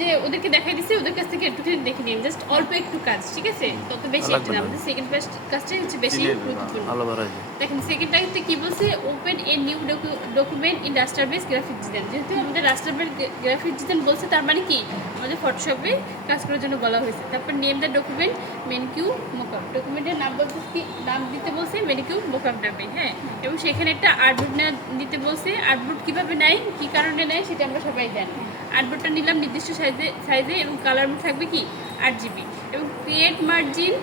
যে ওদেরকে দেখাই দিছি, ওদের কাছ থেকে একটুখানি দেখে নিন, জাস্ট অল্প একটু কাজ, ঠিক আছে? তত বেশি একটা না, আমাদের সেকেন্ড কাজটাই হচ্ছে বেশি গুরুত্বপূর্ণ। দেখেন সেকেন্ডটাতে কি বলছে, open a new document in raster base graphic design. যেহেতু আমাদের রাস্টার বেস গ্রাফিক ডিজাইন বলছে, তার মানে কি আমাদের ফটোশপে কাজ করার জন্য বলা হয়েছে। তারপর নেম দ্য ডকুমেন্ট মেনকিউ মোকআপ, ডকুমেন্টের নাম বলতে কি নাম দিতে বলছে মেনকিউ মোকআপ নামে, হ্যাঁ। এবং সেখানে একটা আর্টবোর্ড দিতে বলছে। আর্টবোর্ড কীভাবে নেয়, কী কারণে নেয় সেটা আমরা সবাই জানি। আর্টবোর্ডটা নিলাম নির্দিষ্ট সাইজে এবং কালার থাকবে কি 8GB। এবং ক্রিয়েট মার্জিন,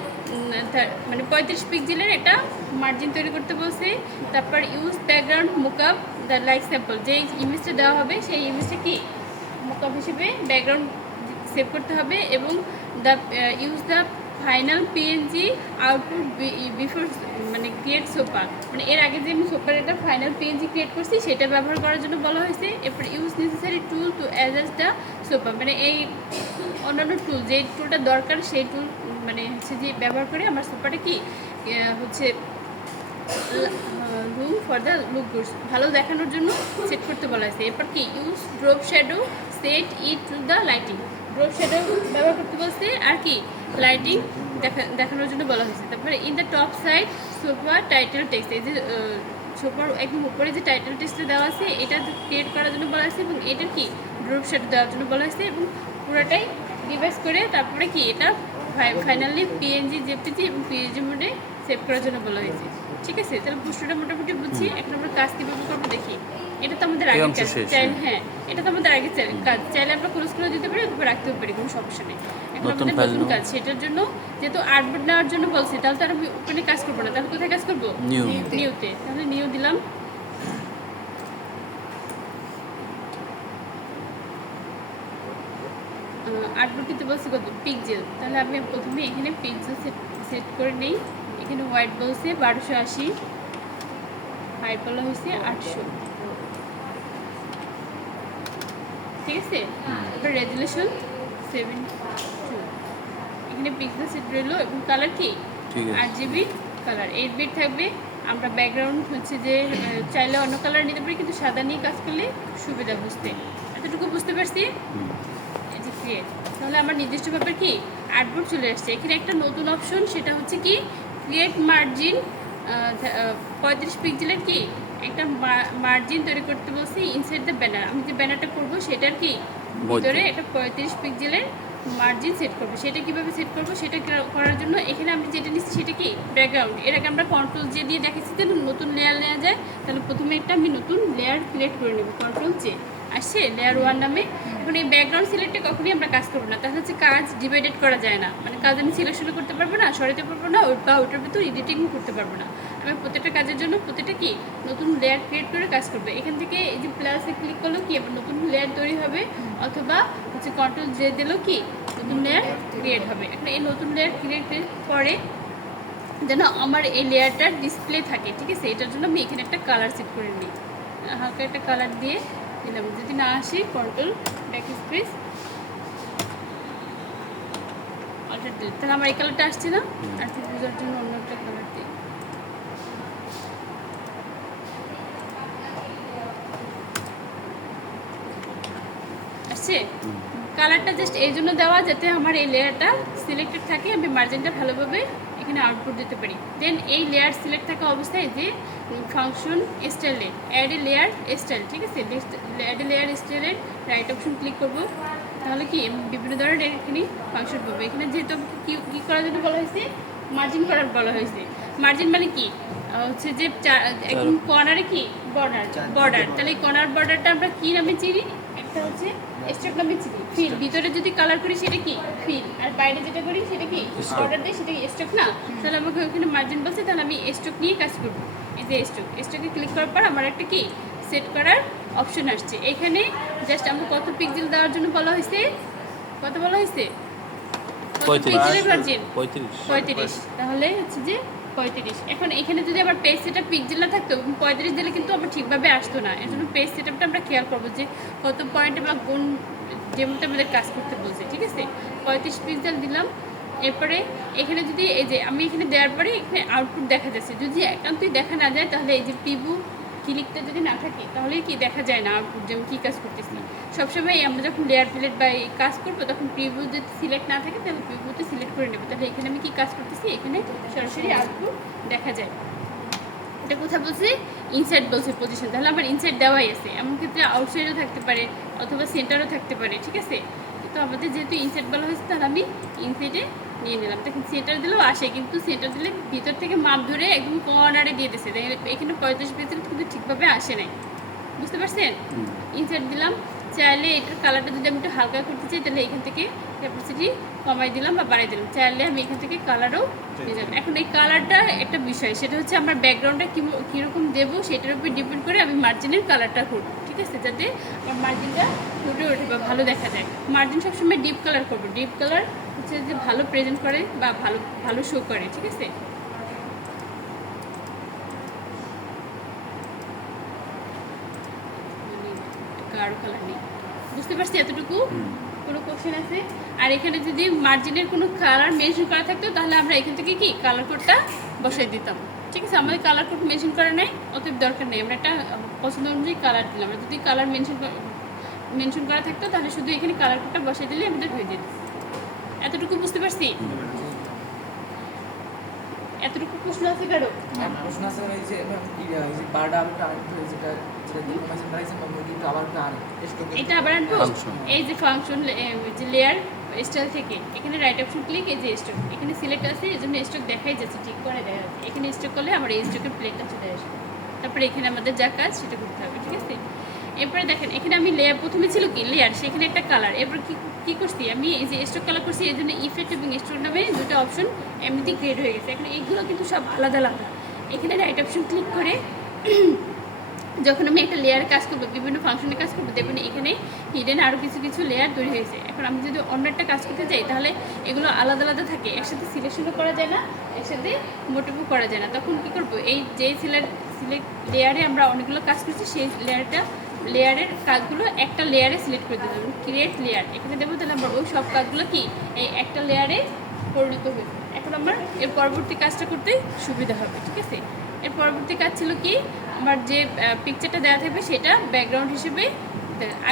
মানে 35 পিক্সেলের একটা মার্জিন তৈরি করতে বলছে। তারপর use background mockup the like sample, যে ইমেজটা দেওয়া হবে সেই ইমেজটা কি মোকআপ হিসেবে ব্যাকগ্রাউন্ড সেভ করতে হবে। এবং the use the final PNG output before, মানে ক্রিয়েট সোপা, মানে এর আগে যে আমি সোপার একটা ফাইনাল পিএনজি ক্রিয়েট করছি সেটা ব্যবহার করার জন্য বলা হয়েছে। এরপর use necessary tool to adjust the সোপা, মানে এই অন্যান্য টুল, যে টুলটা দরকার সেই টুল মানে হচ্ছে যে ব্যবহার করে আমার সোপাটা কি হচ্ছে room for the look goods, ভালো দেখানোর জন্য সেট করতে বলা হয়েছে। এরপর কি use drop shadow set it to the lighting, drop shadow ব্যবহার করতে বলছে। আর কি লাইটিং দেখানোর জন্য বলা হয়েছে। তারপরে in the top side sofa title text, এই যে সোফার একদম উপরে যে টাইটেল টেক্সটটা দেওয়া আছে এটা ক্রিয়েট করার জন্য বলা হয়েছে। এবং এটার কি ড্রপ শ্যাডো দেওয়ার জন্য বলা হয়েছে। এবং পুরোটাই রিভাইজ করে তারপরে কি এটা ফাইনালি পিএনজি জেপিজি এবং পিএনজি মোডে সেভ করার জন্য বলা হয়েছে, ঠিক আছে? তাহলে প্রশ্নটা মোটামুটি বুঝছি। এখন আমরা কাজ কীভাবে করবো দেখি। এটা তো আমাদের আগে কাজ, চাইলে হ্যাঁ এটা তো আমাদের আগে কাজ, চাইলে আমরা ক্লোজ করে দিতে পারি অথবা রাখতেও পারি, কোনো সমস্যা নেই। এখন আমাদের নতুন কাজ, সেটার জন্য যেহেতু আর্টবোর্ড নেওয়ার জন্য বলছি, তাহলে তো আর আমি ওখানে কাজ করবো না, তাহলে কোথায় কাজ করবো? নিউতে। তাহলে নিউ দিলাম। আর্টবোর্ড দিতে বলছি কত পিক্সেল, তাহলে আমি প্রথমে এখানে পিক্সেল সেট করে নিই। এখানে হোয়াইট বলছে 1280, হাইট বলা হয়েছে 800, ঠিক আছে? এবার রেজুলেশন 72, এখানে পিক্সেল সেট রইলো। এবং কালার কি 8GB কালার, 8 বিট থাকবে। আমরা ব্যাকগ্রাউন্ড হচ্ছে যে চাইলে অন্য কালার নিতে পারি, কিন্তু সাদা নিয়ে কাজ করলে সুবিধা বুঝতে। এতটুকু বুঝতে পারছি? এই যে ক্রিয়েট, তাহলে আমার নির্দিষ্টভাবে কি আর্টবোর্ড চলে আসছে। এখানে একটা নতুন অপশন, সেটা হচ্ছে কি ক্রিয়েট মার্জিন 35 পিক্সেলের কি একটা মার্জিন তৈরি করতে বলছি ইনসাইড দ্য ব্যানার। আমি যে ব্যানারটা করবো সেটার কি ভিতরে একটা 35 পিক্সেলের মার্জিন সেট করবো। সেটা কীভাবে সেট করবো সেটা করার জন্য এখানে আমি যেটা নিচ্ছি সেটা কি ব্যাকগ্রাউন্ড। এর আগে আমরা কন্ট্রোল জে দিয়ে দেখেছি যে নতুন লেয়ার নেওয়া যায়। তাহলে প্রথমে একটা আমি নতুন লেয়ার সিলেক্ট করে নেব, কন্ট্রোল জে আসছে লেয়ার 1 নামে। এখন এই ব্যাকগ্রাউন্ড সিলেক্টে কখনই আমরা কাজ করবো না, তাহলে হচ্ছে কাজ ডিভাইডেড করা যায় না, মানে কাজ আমি সিলেকশনও করতে পারবো না, সরাতে পারবো না, বা ওটার ভিতর এডিটিংও করতে পারবো না। আমি প্রত্যেকটা কাজের জন্য প্রত্যেকটা কি নতুন লেয়ার ক্রিয়েট করে কাজ করবে। এখান থেকে এই যে প্লাসে ক্লিক করলেও কি আবার নতুন লেয়ার তৈরি হবে, অথবা হচ্ছে কন্ট্রোল জে দিলেও কি নতুন লেয়ার ক্রিয়েট হবে। এখন এই নতুন লেয়ার ক্রিয়েটের পরে যেন আমার এই লেয়ারটার ডিসপ্লে থাকে, ঠিক আছে? এটার জন্য আমি এখানে একটা কালার সেট করে নিই, হালকা একটা কালার দিয়ে দিলাম। যদি না আসে কন্ট্রোল ব্যাক স্পেস অল্টার দিই, তাহলে আমার এই কালারটা আসছে না, আর বোঝার জন্য অন্য একটা কালার দিই। আসছে কালারটা জাস্ট এই জন্য দেওয়া যাতে আমার এই লেয়ারটা সিলেক্টেড থাকে, আমি মার্জিনটা ভালোভাবে এখানে আউটপুট দিতে পারি। দেন এই লেয়ার সিলেক্ট থাকা অবস্থায় যে ফাংশন স্টাইলে অ্যাড এ লেয়ার স্টাইল, ঠিক আছে? অ্যাড এ লেয়ার স্টাইলের রাইট অপশন ক্লিক করবো, তাহলে কি বিভিন্ন ধরনের এখানে ফাংশন পাবো। এখানে যেহেতু কী করার জন্য বলা হয়েছে, মার্জিন করার বলা হয়েছে। মার্জিন মানে কি হচ্ছে যে একদম কর্নারে কি বর্ডার, তাহলে এই কর্নার বর্ডারটা আমরা কী নামে চিনি? একটা হচ্ছে স্ট্রোক নামে চিনি। ফিল, ভিতরে যদি কালার করি সেটা কি ফিল, আর বাইরে যেটা করি সেটা কি বর্ডার দিয়ে সেটা কি স্ট্রোক না? তাহলে আমাকে ওখানে মার্জিন বলছে, তাহলে আমি স্ট্রোক নিয়ে কাজ করবো। এই যে স্ট্রোকে ক্লিক করার পর আমার একটা কি সেট করার অপশন আসছে। এখানে জাস্ট আমরা কত পিক্সেল দেওয়ার জন্য বলা হয়েছে, কত বলা হয়েছে? 35, তাহলে হচ্ছে যে 35। এখন এখানে যদি আবার পেজ সেট আপ পিক্সেল না থাকতো, 35 দিলে কিন্তু আবার ঠিকভাবে আসতো না। এর জন্য পেজ সেট আপটা আমরা খেয়াল করবো যে কত পয়েন্টে বা কোন যেমনটা আমাদের কাজ করতে বলছে, ঠিক আছে? 35 পিক্সেল দিলাম। এরপরে এখানে যদি এই যে আমি এখানে দেওয়ার পরে এখানে আউটপুট দেখা যাচ্ছে, যদি একান্তই দেখা না যায় তাহলে এই যে প্রিভিউ ক্লিকটা যদি না থাকে তাহলে কি দেখা যায় না আউটপুট যে আমি কী কাজ করতেছি। সবসময় আমরা যখন লেয়ার প্লেট বা এই কাজ করবো তখন প্রিভিউ যদি সিলেক্ট না থাকে তাহলে প্রিভিউতে সিলেক্ট করে নেবো, তাহলে এখানে আমি কী কাজ করতেছি এখানে সরাসরি আউটপুট দেখা যায়। এটা কোথায় বলছে? ইনসাইড বলছে পজিশন, তাহলে আমার ইনসাইড দেওয়াই আছে। এমন ক্ষেত্রে আউটসাইডও থাকতে পারে অথবা সেন্টারও থাকতে পারে, ঠিক আছে। তো আমাদের যেহেতু ইনসাইড বলা হয়েছে তাহলে আমি ইনসাইডে নিয়ে নিলাম। দেখুন সেন্টার দিলেও আসে, কিন্তু সেন্টার দিলে ভিতর থেকে মাপ ধরে একদম কর্নারে দিয়ে দিচ্ছে, এখানে 35 পেজের কিন্তু ঠিকভাবে আসে নাই, বুঝতে পারছেন? ইনসাইড দিলাম। চাইলে এটার কালারটা যদি আমি একটু হালকা করতে চাই তাহলে এখান থেকে ক্যাপাসিটি কমাই দিলাম বা বাড়াই দিলাম, চাইলে আমি এখান থেকে কালারও দিয়ে দিলাম। এখন এই কালারটা একটা বিষয়, সেটা হচ্ছে আমার ব্যাকগ্রাউন্ডটা কীরকম দেবো সেটার উপর ডিপেন্ড করে আমি মার্জিনের কালারটা করবো, ঠিক আছে, যাতে আমার মার্জিনটা ফুটে ওঠে বা ভালো দেখা যায়। মার্জিন সবসময় ডিপ কালার করবো, ডিপ কালার হচ্ছে যে ভালো প্রেজেন্ট করে বা ভালো শো করে, ঠিক আছে। গাঢ় কালার নেই, বুঝতে পারছি এতটুকু? কোনো কোশ্চেন আছে? আর এখানে যদি মার্জিনের কোনো কালার মেনশন করা থাকতো তাহলে আমরা এখান থেকে কি কালার কোডটা বসাই দিতাম, ঠিক আছে। আমাদের কালার কোড মেনশন করা নাই, অতএব দরকার নেই, আমরা একটা পছন্দ অনুযায়ী কালার দিলাম। আমরা যদি কালার মেনশন করা থাকতো তাহলে শুধু এখানে কালার কোডটা বসাই দিলে আমাদের হয়ে যেত। এতটুকু বুঝতে পারছি? এতটুকু প্রশ্ন আছে কারো? প্রশ্ন আছে এই যে বারডা যেটা এটা আবার আনবো। এই যে ফাংশন যে লেয়ার স্টাইল থেকে এখানে রাইট অপশন ক্লিক, এই যে স্টক এখানে সিলেক্ট আছে, এই জন্য স্টক দেখাই যাচ্ছে, ঠিক করে দেখা যাচ্ছে। এখানে স্টক করলে আমার এই স্টকের প্লেটটা চলে আসবে, তারপরে এখানে আমাদের যা কাজ সেটা করতে হবে, ঠিক আছে। এরপরে দেখেন এখানে আমি লেয়ার, প্রথমে ছিল কি লেয়ার, সেখানে একটা কালার, এরপর কি করছি আমি এই যে স্টক কালার করছি, এই জন্য ইফেক্ট এবং স্টক নামে দুটো অপশন এমনিতেই ক্রিয়েট হয়ে গেছে। এখন এইগুলো কিন্তু সব আলাদা আলাদা। এখানে রাইট অপশন ক্লিক করে যখন আমি একটা লেয়ার কাজ করবো, বিভিন্ন ফাংশনের কাজ করবো, দেখবেন এখানে হিডেন আরও কিছু লেয়ার তৈরি হয়েছে। এখন আমি যদি অন্য একটা কাজ করতে যাই তাহলে এগুলো আলাদা আলাদা থাকে, একসাথে সিলেকশনও করা যায় না, একসাথে মোটিভও করা যায় না। তখন কী করবো, এই যেই সিলেক্ট লেয়ারে আমরা অনেকগুলো কাজ করছি সেই লেয়ারের কাজগুলো একটা লেয়ারে সিলেক্ট করে দেবো, ক্রিয়েট লেয়ার এখানে দেবো, তাহলে আমার ওই সব কাজগুলো কি এই একটা লেয়ারে পরিণত হয়েছে। এখন আমার এর পরবর্তী কাজটা করতে সুবিধা হবে, ঠিক আছে। এর পরবর্তী কাজ ছিল কি, আমার যে পিকচারটা দেওয়া থাকবে সেটা ব্যাকগ্রাউন্ড হিসেবে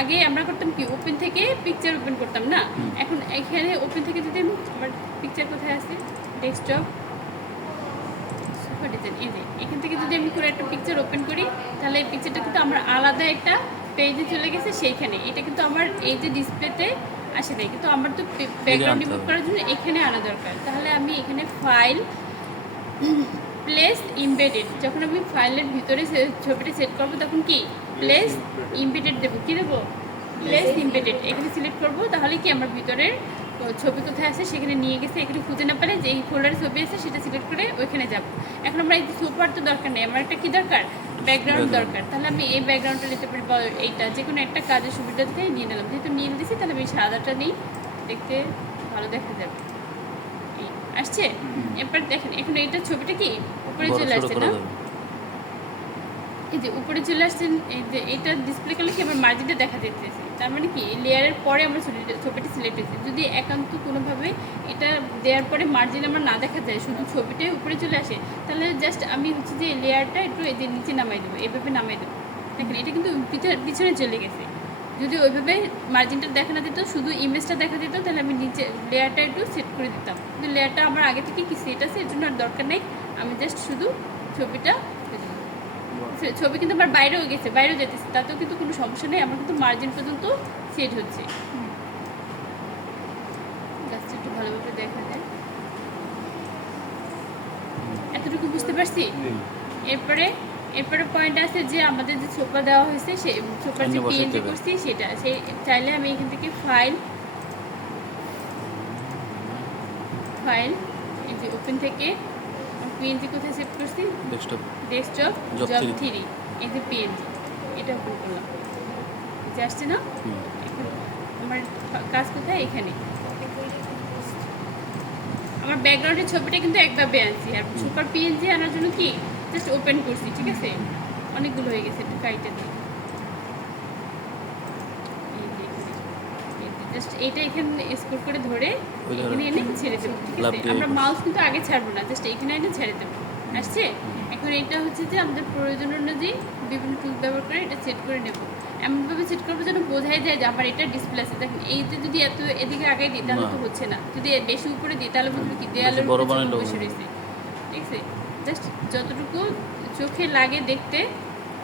আগে আমরা করতাম কি ওপেন থেকে পিকচার ওপেন করতাম না, এখন এখানে ওপেন থেকে যদি আমার পিকচার কোথায় আছে, ডেস্কটপ সুপার ডিজাইন, এই যে এখান থেকে যদি আমি করে একটা পিকচার ওপেন করি তাহলে এই পিকচারটা কিন্তু আমার আলাদা একটা পেজে চলে গেছে, সেইখানে এটা কিন্তু আমার এই যে ডিসপ্লেতে আসে নাই, কিন্তু আমার তো ব্যাকগ্রাউন্ড রিমুভ করার জন্য এখানে আনা দরকার। তাহলে আমি এখানে ফাইল প্লেস ইমবেডেড, যখন আমি ফাইলের ভিতরে ছবিটা সেট করবো তখন কি প্লেস ইমবেডেড দেবো, কী দেবো প্লেস ইমবেডেড, এখানে সিলেক্ট করবো, তাহলে কি আমার ভিতরের ছবি কোথায় আছে সেখানে নিয়ে গেছে, এখানে খুঁজে না পেলে যে এই ফোল্ডারে ছবি আছে সেটা সিলেক্ট করে ওইখানে যাবো। এখন আমরা এই সোফার তো দরকার নেই, আমার একটা কী দরকার, ব্যাকগ্রাউন্ড দরকার, তাহলে আমি এই ব্যাকগ্রাউন্ডটা নিতে পারি বা এইটা যে কোনো একটা কাজের সুবিধা থেকে নিয়ে নিলাম, যেহেতু নীল দিছি তাহলে আমি সাদাটা নিই, দেখতে ভালো দেখা যাবে। আসছে? এরপর দেখেন এখন এইটা ছবিটা কি উপরে চলে আসছে না, এই যে উপরে চলে আসছেন, এই যে এটা ডিসপ্লে করলে কি আমার মার্জিনটা দেখা যেতেছে, তার মানে কি লেয়ারের পরে আমার ছবিটা সিলেক্ট হয়েছে। যদি একান্ত কোনোভাবে এটা দেওয়ার পরে মার্জিন আমার না দেখা যায়, শুধু ছবিটাই উপরে চলে আসে, তাহলে জাস্ট আমি হচ্ছে যে লেয়ারটা একটু এই যে নিচে নামাই দেবো, এভাবে নামাই দেবো। দেখেন এটা কিন্তু পিছনে চলে গেছে। যদি ওইভাবে মার্জিনটা দেখা না দিত, শুধু ইমেজটা দেখা দিত, তাহলে আমি নিচে লেয়ারটা একটু সেট করে দিতাম, কিন্তু লেয়ারটা আমার আগে থেকে কি সেট আছে, এর জন্য আর দরকার নেই, আমি জাস্ট শুধু ছবি কিন্তু আমার বাইরেও যেতেছে, তাতেও কিন্তু কোনো সমস্যা নেই, আমার কিন্তু মার্জিন পর্যন্ত সেট হচ্ছে। জাস্ট একটু ভালোভাবে দেখা যায়, এতটুকু বুঝতে পারছি। এরপরে পয়েন্ট আছে যে আমাদের যে সোফা দেওয়া হয়েছে সেই সোফার যে পিএনজি করছি সেটা চাইলে আমি এখান থেকে ফাইল এই যে ওপেন থেকে পিএনজি কোথায় সেভ করছি, ডেস্কটপ জব 3, এই যে পিএনজি এটা ওপেন করলাম, যে আসছে না, আমার কাজ কোথায় এখানে, আমার ব্যাকগ্রাউন্ডের ছবিটা কিন্তু একভাবে আনছি, আর সুপার পিএনজি আনার জন্য কি জাস্ট ওপেন করছি, ঠিক আছে, অনেকগুলো হয়ে গেছে, এটা কাইটে দিই, জাস্ট এইটা এখানে স্ক্রল করে ধরে এখানে এনে ছেড়ে দেবো, ঠিক আছে। আমরা মাউস কিন্তু আগে ছাড়বো না, জাস্ট এখানে এনে ছেড়ে দেবো, আসছে। এখন এটা হচ্ছে যে আমাদের প্রয়োজন অনুযায়ী বিভিন্ন টুল ব্যবহার করে এটা সেট করে নেব। এমনভাবে সেট করবো যেন বোঝাই যায় যে আমার এটা ডিসপ্লে আছে। দেখেন এইতে যদি এত এদিকে আগে দিই তাহলে তো হচ্ছে না, যদি বেশি উপরে দিই তাহলে বুঝবে কি দেয়ালের বড় উপরে বানাইলেও বসে রয়েছে। ঠিক আছে, জাস্ট যতটুকু চোখে লাগে দেখতে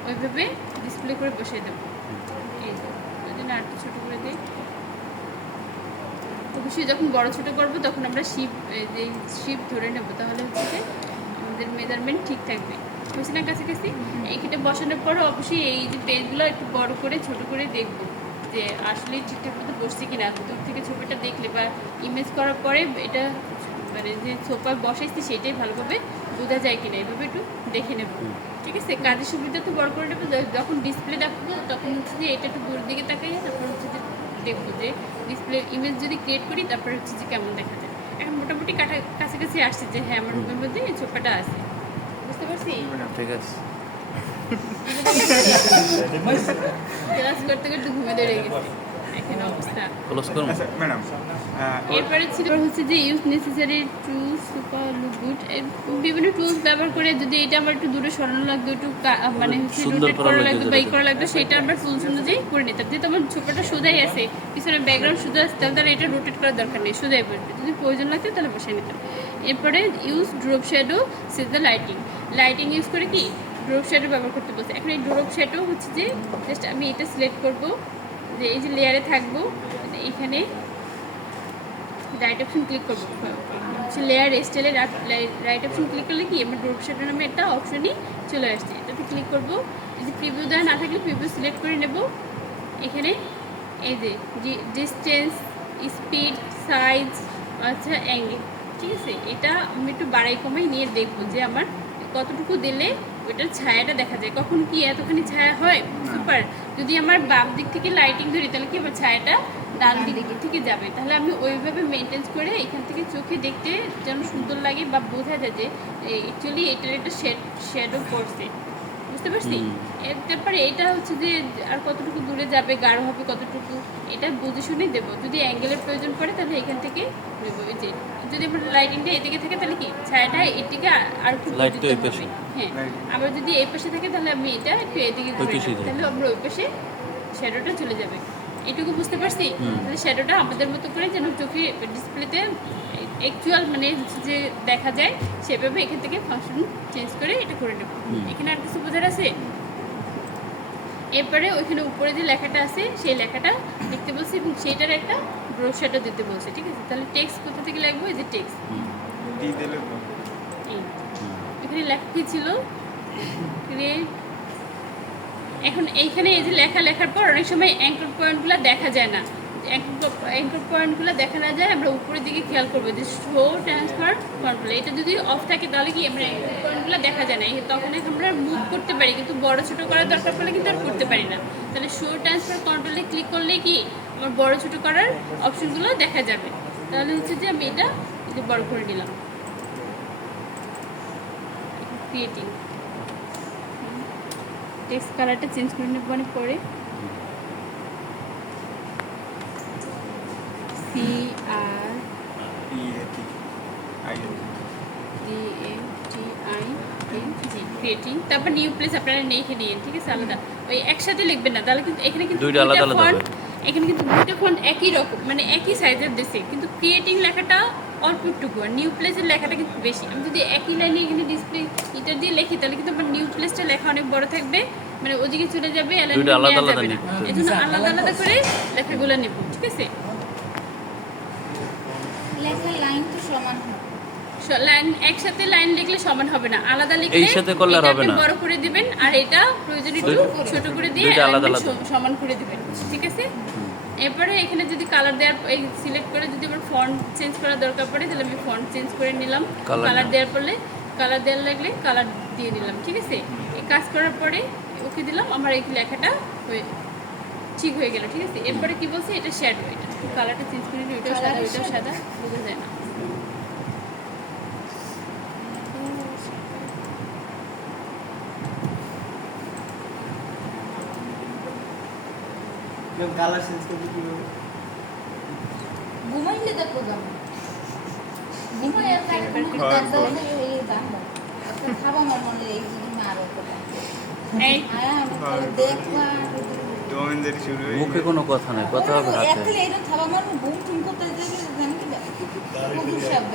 ওইভাবে ডিসপ্লে করে বসিয়ে দেবো। এই যদি না একটু ছোটো করে দিই, অবশ্যই যখন বড় ছোট করবো তখন আমরা শিপ ধরে নেব, তাহলে হচ্ছে যে আমাদের মেজারমেন্ট ঠিক থাকবে। বুঝছি না কাছাকাছি। এইখানে বসানোর পরও অবশ্যই এই যে পেজগুলো একটু বড় করে ছোট করে দেখবো যে আসলে ঠিকঠাক মতো বসছে কিনা। দূর থেকে ছবিটা দেখলে বা ইমেজ করার পরে এটা মানে যে সোফা বসাইছি সেটাই ভালোভাবে বোঝা যায় কিনা, এভাবে একটু দেখে নেব। ঠিক আছে, কাজের সুবিধা তো বড় করে নেবো। যখন ডিসপ্লে দেখবো তখন হচ্ছে যে এটা একটু দূরের দিকে তাকাই, তারপর হচ্ছে যে দেখবো যে ডিসপ্লে ইমেজ যদি ক্রিয়েট করি তারপরে হচ্ছে যে কেমন দেখা যায়। এখন মোটামুটি কাছাকাছি আসছে যে হ্যাঁ আমার রুমের মধ্যে এই সোফাটা আছে। বুঝতে পারছি? ঠিক আছে। ক্লাস করতে করতে ঘুমে ধরে গেছি, এখন অবস্থা। ক্লোজ করুন। ম্যাডাম এরপরে ছিল হচ্ছে যে use necessary tools super look good. বিভিন্ন টুলস ব্যবহার করে যদি এটা আমার একটু দূরে সরানো লাগতো, একটু মানে হচ্ছে সুন্দর রোটেট করা করা লাগতো লাগতো বা ই যেটাতে। করা লাগতো, সেটা আমরা টুলস অনুযায়ী করে নিতাম। যেহেতু আমার ছোপটা সোজাই আছে, পিছনে ব্যাকগ্রাউন্ড সোজা আছে, তাহলে এটা রোটেট করার দরকার নেই, সোজাই পড়বে। যদি প্রয়োজন লাগতো তাহলে বসে নিতাম। এরপরে use drop shadow set the lighting. Lighting use করে কি ড্রপ শ্যাডো ব্যবহার করতে বলছে। এখন এই ড্রপ শ্যাডো হচ্ছে যে জাস্ট আমি এটা সিলেক্ট করব, যে এই যে লেয়ারে থাকবো এখানে রাইট অপশন ক্লিক করবো, হচ্ছে লেয়ার স্টাইলে রাইট অপশন ক্লিক করলে কি আমার ড্রপ শ্যাডো নামে একটা অপশনই চলে আসছে। এটাতে ক্লিক করবো, যদি প্রিভিউ দেওয়া না থাকলে প্রিভিউ সিলেক্ট করে নেব। এখানে এই যে ডিস্টেন্স, স্পিড, সাইজ, আচ্ছা অ্যাঙ্গেল, ঠিক আছে, এটা আমি একটু বাড়াই কমাই নিয়ে দেখবো যে আমার কতটুকু দিলে ওইটার ছায়াটা দেখা যায়। কখন কি এতখানি ছায়া হয় সুপার। যদি আমার বাম দিক থেকে লাইটিং ধরি তাহলে কি আমার ছায়াটা ডান দিক থেকে যাবে। তাহলে আমি ওইভাবে মেনটেন করে এখান থেকে চোখে দেখতে যেন সুন্দর লাগে বা বোঝা যায় যে অ্যাকচুয়ালি এটার একটা শ্যাডো পড়ছে। বুঝতে পারছি? তারপরে এটা হচ্ছে যে আর কতটুকু দূরে যাবে, গাঢ় হবে কতটুকু, এটা বুঝে শুনে দেবো। যদি অ্যাঙ্গেলের প্রয়োজন পড়ে তাহলে এখান থেকে দেবো। এই যে যদি আমার লাইটিংটা এদিকে থাকে তাহলে কি ছায়াটা এদিকে আর একটু লাইটটা এই পাশে। হ্যাঁ, আবার যদি এই পাশে থাকে তাহলে আমি এটা একটু এদিকে ঘুরে নেবো, তাহলে আমরা ওই পাশে শ্যাডোটা চলে যাবে। এটুকু বুঝতে পারছি? তাহলে শ্যাডোটা আমাদের মতো করে যেন চোখে ডিসপ্লেতে অ্যাকচুয়াল মানে যে দেখা যায় সেভাবে এখান থেকে ফাংশন চেঞ্জ করে এটা করে নেব। এখানে আর কিছু বোঝার আছে? এরপরে ওইখানে উপরে যে লেখাটা আছে সেই লেখাটা লিখতে বলছি এবং সেইটার একটা ড্রপ শ্যাডো দিতে বলছে। ঠিক আছে, তাহলে টেক্সট কোথা থেকে লিখবো? এই যে টেক্সট দিয়ে দিলে তো এখানে লেখা কি ছিল ক্রিয়েট। এখন এইখানে এই যে লেখার পর অনেক সময় অ্যাঙ্কর পয়েন্টগুলো দেখা যায় না। অ্যাঙ্কর পয়েন্টগুলো দেখা না যায়, আমরা উপরের দিকে খেয়াল করবো যে শো ট্রান্সফার কন্ট্রোল, এটা যদি অফ থাকে তাহলে কি আমরা অ্যাঙ্কর পয়েন্টগুলো দেখা যায় না। তখন আমরা মুভ করতে পারি কিন্তু বড় ছোট করার দরকার পড়লে কিন্তু আর করতে পারি না। তাহলে শো ট্রান্সফার কন্ট্রোলে ক্লিক করলে কি আমার বড় ছোট করার অপশনগুলো দেখা যাবে। তাহলে হচ্ছে যে আমি এটা বড় করে নিলাম। ক্রিয়েটিং টেক্সট কালারটা চেঞ্জ করে নেব অনেক পরে। ক্রিয়েটিং, তারপর নিউ প্লেস আপনারা লিখে নিন। ঠিক আছে, আলাদা ওই একসাথে লিখবেন না, তাহলে কিন্তু এখানে কিন্তু দুইটা আলাদা আলাদা ফন্ট, এখানে কিন্তু দুইটা ফন্ট একই রকম মানে একই সাইজের দিছে, কিন্তু ক্রিয়েটিং লেখাটা অল্প একটুকু আর নিউ প্লেসের লেখাটা কিন্তু বেশি। আমি যদি একই লাইনে এখানে ডিসপ্লে এটা দিয়ে লিখি তাহলে কিন্তু আমার নিউ প্লেসটা লেখা অনেক বড় থাকবে, মানে ওদিকে চলে যাবে, দুইটা আলাদা আলাদা যাবে না। এই জন্য আলাদা আলাদা করে লেখাগুলো নেব। ঠিক আছে, লেখার লাইন তো সমান হবে। লাইন একসাথে লাইন লিখলে সমান হবে না, আলাদা লিখলে একসাথে করলে আর হবে না। বড় করে দিবেন আর এটা প্রয়োজন একটু ছোট করে দিয়ে দুইটা আলাদা alignment আলাদা। সমান করে দিবেন। ঠিক আছে, এরপরে এখানে যদি কালার দেওয়ার এই সিলেক্ট করে যদি আমার ফন্ট চেঞ্জ করার দরকার পড়ে তাহলে আমি ফন্ট চেঞ্জ করে নিলাম। কালার দেওয়ার পরে কালার দেওয়ার লাগলে কালার দিয়ে নিলাম। ঠিক আছে, এই কাজ করার পরে ওকে দিলাম, আমার এই লেখাটা ঠিক হয়ে গেল। ঠিক আছে, এরপরে কি বলছে এটা শ্যাডো, এটা কালারটা চেঞ্জ করে নিই, ওইটাও সাদা ওইটাও সাদা, বোঝা যায় না। কালার চেঞ্জ করতে কিভাবে? ঘুমাইলে দেখো যাবো, ঘুমাই আর কাটে কোনো দাগ দাও এই দাগ খাবো আমার মনে এই জিনিস আরো এই দেখবা মুখে কোনো কথা নাই, কথা হবে হাতে। একলে এটা খাবো আমার বুম টুম করতে যাবে জানি কি বুঝু শব্দ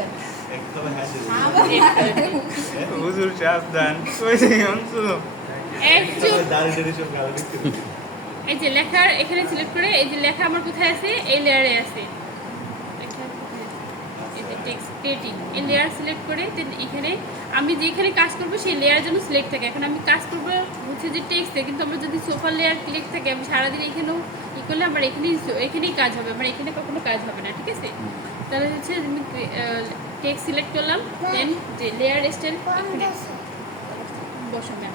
হুজুর সাবধান কই অংশু এই যে লেখার এখানে সিলেক্ট করে এই যে লেখা আমার কোথায় আছে, এই লেয়ারে আছে। এই যে টেক্সট ক্রিয়েটিং এই লেয়ার সিলেক্ট করে দেন এখানে আমি যেখানে কাজ করব সেই লেয়ার জন্য সিলেক্ট থাকে। এখন আমি কাজ করব হচ্ছে যে টেক্সটে, কিন্তু আমার যদি সোফার লেয়ার ক্লিক থাকে আমি সারাদিন এখানেও ই করলে আমার এখানেই কাজ হবে, আমার এখানে কখনো কাজ হবে না, ঠিক আছে? তাহলে হচ্ছে আমি টেক্সট সিলেক্ট করলাম, দেন যে লেয়ার স্টাইল বসাবে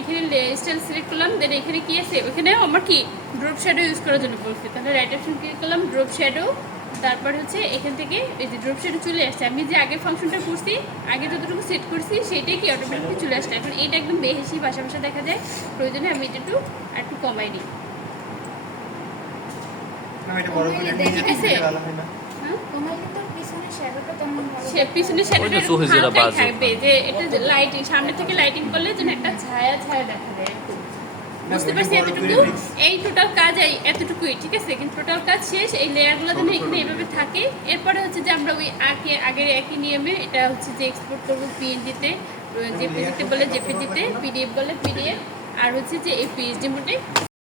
এখানে স্টাইল সিলেক্ট করলাম, দেন এখানে কি আছে ওখানে আমার কি ড্রপ শ্যাডো ইউজ করার জন্য বলছে। তাহলে রাইট অপশন ক্লিক করলাম, ড্রপ শ্যাডো, তারপর হচ্ছে এখান থেকে এই যে ড্রপ শ্যাডো চলে আসছে। আমি যে আগে ফাংশনটা করছি, আগে যতটুকু সেট করছি সেটাই কি অটোমেটিকলি চলে আসছে। এখন এটা একদম বেশি ভাষা দেখা যায়, প্রয়োজনে আমি এটা একটু কমাই নিই। ঠিক আছে? হ্যাঁ? তোমার কিন্তু পিছনে শ্যাডোটা তেমন ভালো সে পিছনে শ্যাডোটা ওই যে সহিজেরা হালকাই বাজে। থাকবে, যে এটা লাইটিং সামনে থেকে লাইটিং করলে যেন একটা ছায়া ছায়া দেখা যায় এরকম। বুঝতে পারছি এতটুকু, এই টোটাল কাজ এতটুকুই, ঠিক আছে? কিন্তু টোটাল কাজ শেষ। এই লেয়ারগুলো যেন এখানে এইভাবে থাকে। এরপরে হচ্ছে যে আমরা ওই আগের একই নিয়মে এটা হচ্ছে যে এক্সপোর্ট করবো পিএনজিতে, জেপিজিতে বলে জেপিজিতে, পিডিএফ বলে পিডিএফ, আর হচ্ছে যে এই পিএইচডি মোডে